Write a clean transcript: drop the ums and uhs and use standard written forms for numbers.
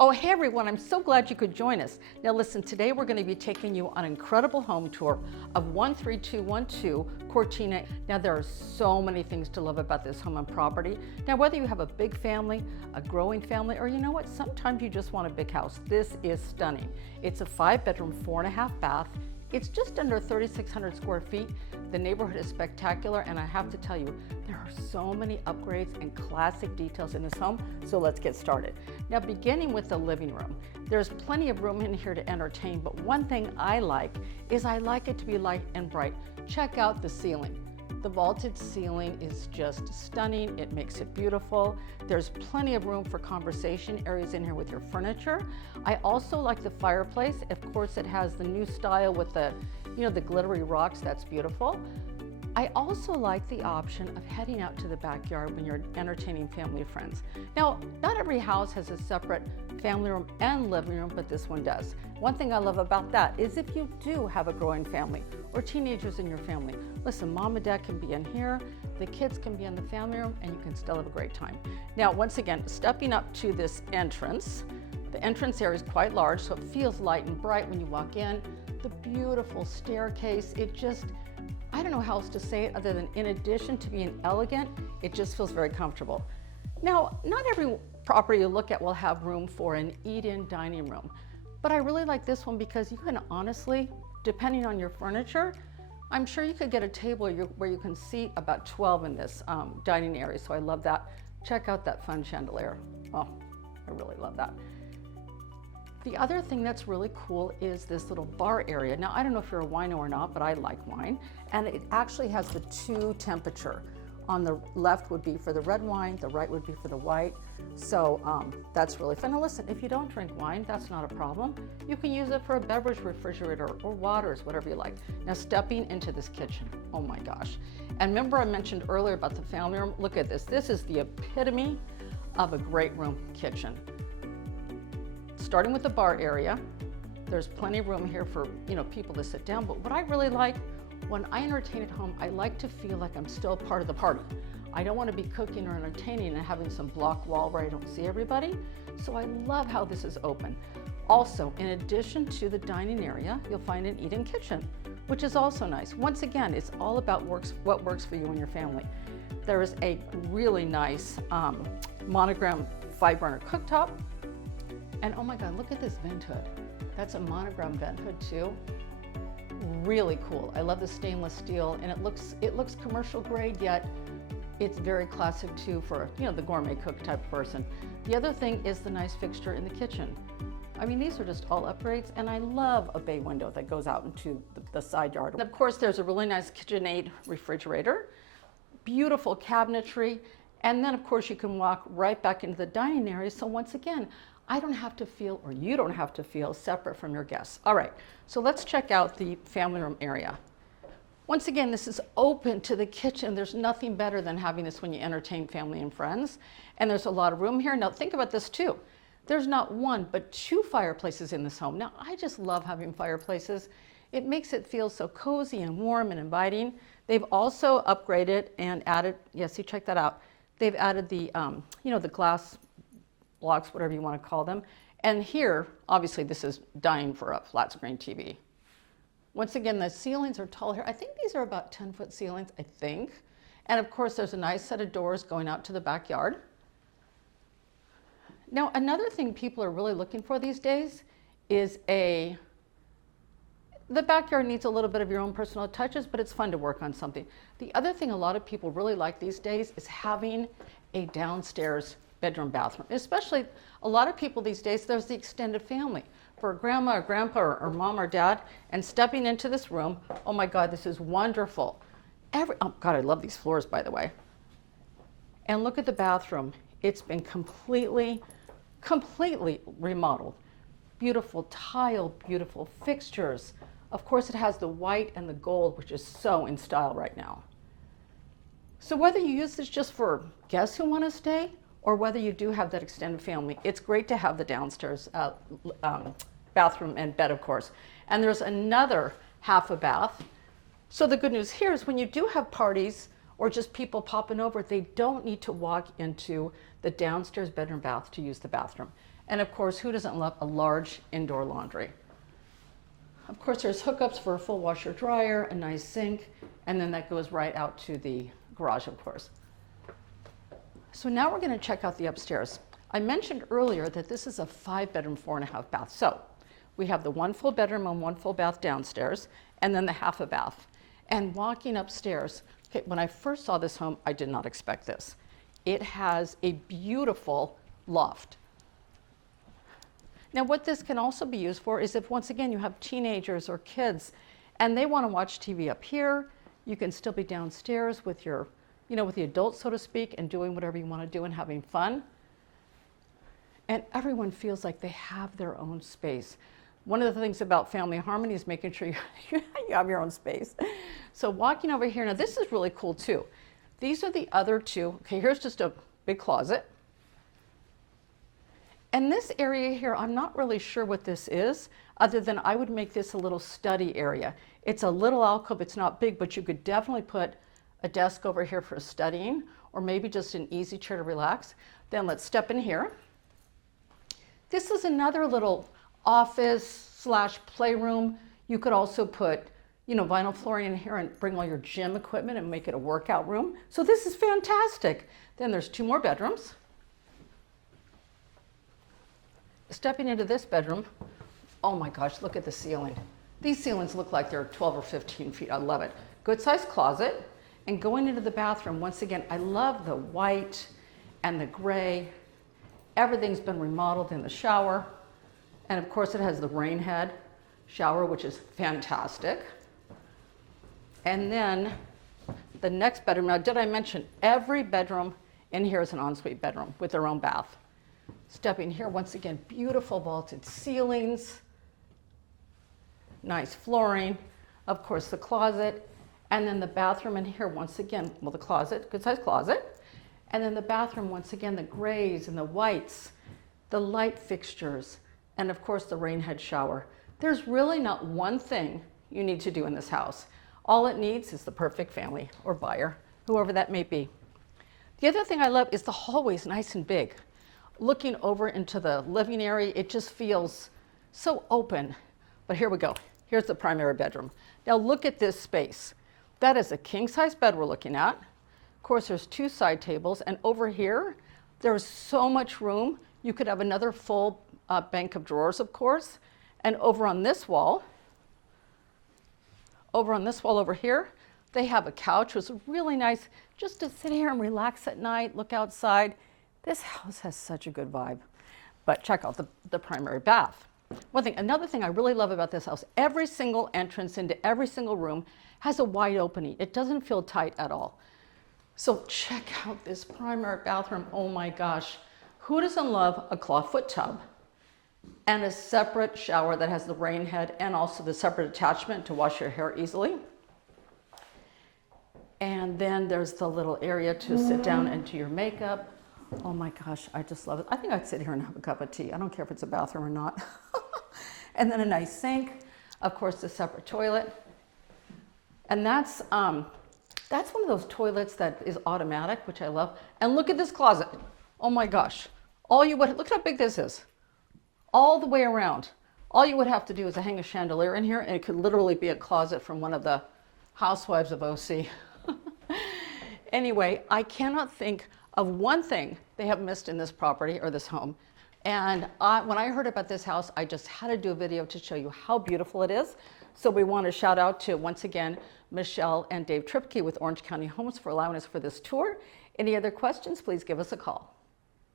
Oh, hey everyone, I'm so glad you could join us. Now listen, today we're going to be taking you on an incredible home tour of 13212 Cortina. Now there are so many things to love about this home and property. Now whether you have a big family, a growing family, or you know what, sometimes you just want a big house, this is stunning. It's a 5-bedroom, 4.5 bath. It's just under 3,600 square feet. The neighborhood is spectacular, and I have to tell you, there are so many upgrades and classic details in this home, so let's get started. Now, beginning with the living room, there's plenty of room in here to entertain, but one thing I like is I like it to be light and bright. Check out the ceiling. The vaulted ceiling is just stunning. It makes it beautiful. There's plenty of room for conversation areas in here with your furniture. I also like the fireplace. Of course, it has the new style with the, the glittery rocks. That's beautiful. I also like the option of heading out to the backyard when you're entertaining family and friends. Now, not every house has a separate family room and living room, but this one does. One thing I love about that is if you do have a growing family or teenagers in your family, listen, mom and dad can be in here, the kids can be in the family room, and you can still have a great time. Now, once again, stepping up to this entrance, the entrance area is quite large, so it feels light and bright when you walk in. The beautiful staircase, I don't know how else to say it other than in addition to being elegant, it just feels very comfortable. Now, not every property you look at will have room for an eat-in dining room, but I really like this one because you can honestly, depending on your furniture, I'm sure you could get a table where you can seat about 12 in this dining area, so I love that. Check out that fun chandelier. Oh, I really love that. The other thing that's really cool is this little bar area. Now, I don't know if you're a wino or not, but I like wine. And it actually has the 2 temperature. On the left would be for the red wine, the right would be for the white. So that's really fun. Now listen, if you don't drink wine, that's not a problem. You can use it for a beverage refrigerator or waters, whatever you like. Now stepping into this kitchen, oh my gosh. And remember I mentioned earlier about the family room? Look at this. This is the epitome of a great room kitchen. Starting with the bar area, there's plenty of room here for people to sit down, but what I really like when I entertain at home, I like to feel like I'm still part of the party. I don't want to be cooking or entertaining and having some block wall where I don't see everybody, so I love how this is open. Also, in addition to the dining area, you'll find an eat-in kitchen, which is also nice. Once again, it's all about what works for you and your family. There is a really nice monogram 5-burner cooktop. And oh my God, look at this vent hood. That's a monogram vent hood too. Really cool. I love the stainless steel, and it looks commercial grade, yet it's very classic too for the gourmet cook type person. The other thing is the nice fixture in the kitchen. I mean, these are just all upgrades, and I love a bay window that goes out into the side yard. And of course, there's a really nice KitchenAid refrigerator, beautiful cabinetry, and then of course you can walk right back into the dining area. So once again, I don't have to feel, or you don't have to feel, separate from your guests. All right, so let's check out the family room area. Once again, this is open to the kitchen. There's nothing better than having this when you entertain family and friends. And there's a lot of room here. Now think about this too. There's not 1, but 2 fireplaces in this home. Now I just love having fireplaces. It makes it feel so cozy and warm and inviting. They've also upgraded and added, yes, you check that out. They've added the, the glass blocks, whatever you want to call them. And here, obviously this is dying for a flat screen TV. Once again, the ceilings are tall here. I think these are about 10-foot ceilings, I think. And of course, there's a nice set of doors going out to the backyard. Now, another thing people are really looking for these days is the backyard needs a little bit of your own personal touches, but it's fun to work on something. The other thing a lot of people really like these days is having a downstairs bedroom bathroom. Especially a lot of people these days, there's the extended family for grandma or grandpa or mom or dad, and stepping into this room, oh my God, this is wonderful. Oh God, I love these floors, by the way. And look at the bathroom. It's been completely remodeled. Beautiful tile, beautiful fixtures. Of course, it has the white and the gold, which is so in style right now. So whether you use this just for guests who want to stay, or whether you do have that extended family, it's great to have the downstairs bathroom and bed, of course. And there's another half a bath. So the good news here is when you do have parties or just people popping over, they don't need to walk into the downstairs bedroom bath to use the bathroom. And of course, who doesn't love a large indoor laundry? Of course, there's hookups for a full washer dryer, a nice sink, and then that goes right out to the garage, of course. So now we're going to check out the upstairs. I mentioned earlier that this is a 5-bedroom, 4.5 bath. So we have the 1 full bedroom and 1 full bath downstairs, and then the half a bath. And walking upstairs, okay, when I first saw this home, I did not expect this. It has a beautiful loft. Now, what this can also be used for is if, once again, you have teenagers or kids and they want to watch TV up here, you can still be downstairs with your, with the adults, so to speak, and doing whatever you want to do and having fun. And everyone feels like they have their own space. One of the things about family harmony is making sure you have your own space. So walking over here, now this is really cool too. These are the other two. Okay, here's just a big closet. And this area here, I'm not really sure what this is, other than I would make this a little study area. It's a little alcove, it's not big, but you could definitely put a desk over here for studying, or maybe just an easy chair to relax. Then let's step in here. This is another little office / playroom. You could also put, vinyl flooring in here and bring all your gym equipment and make it a workout room. So this is fantastic. Then there's 2 more bedrooms. Stepping into this bedroom, oh my gosh, look at the ceiling. These ceilings look like they're 12 or 15 feet. I love it. Good sized closet. And going into the bathroom, once again, I love the white and the gray. Everything's been remodeled in the shower. And of course, it has the rain head shower, which is fantastic. And then the next bedroom, now did I mention every bedroom in here is an ensuite bedroom with their own bath. Stepping here, once again, beautiful vaulted ceilings, nice flooring, of course the closet, and then the bathroom in here, once again, well, the closet, good sized closet, and then the bathroom, once again, the grays and the whites, the light fixtures, and of course the rain head shower. There's really not one thing you need to do in this house. All it needs is the perfect family or buyer, whoever that may be. The other thing I love is the hallway's nice and big. Looking over into the living area, it just feels so open. But here we go. Here's the primary bedroom. Now look at this space. That is a king-size bed we're looking at. Of course, there's 2 side tables, and over here, there's so much room. You could have another full bank of drawers, of course. And over on this wall over here, they have a couch, which is really nice just to sit here and relax at night, look outside. This house has such a good vibe. But check out the primary bath. Another thing I really love about this house, every single entrance into every single room has a wide opening. It doesn't feel tight at all. So check out this primary bathroom. Oh my gosh. Who doesn't love a clawfoot tub and a separate shower that has the rain head and also the separate attachment to wash your hair easily? And then there's the little area to sit down and do your makeup. Oh my gosh, I just love it. I think I'd sit here and have a cup of tea. I don't care if it's a bathroom or not. And then a nice sink, of course, the separate toilet. And that's one of those toilets that is automatic, which I love. And look at this closet. Oh my gosh. Look how big this is. All the way around. All you would have to do is hang a chandelier in here, and it could literally be a closet from one of the housewives of OC. Anyway, I cannot think of one thing they have missed in this property or this home. And when I heard about this house, I just had to do a video to show you how beautiful it is. So we want to shout out to, once again, Michelle and Dave Triepke with Orange County Homes for allowing us for this tour. Any other questions, please give us a call.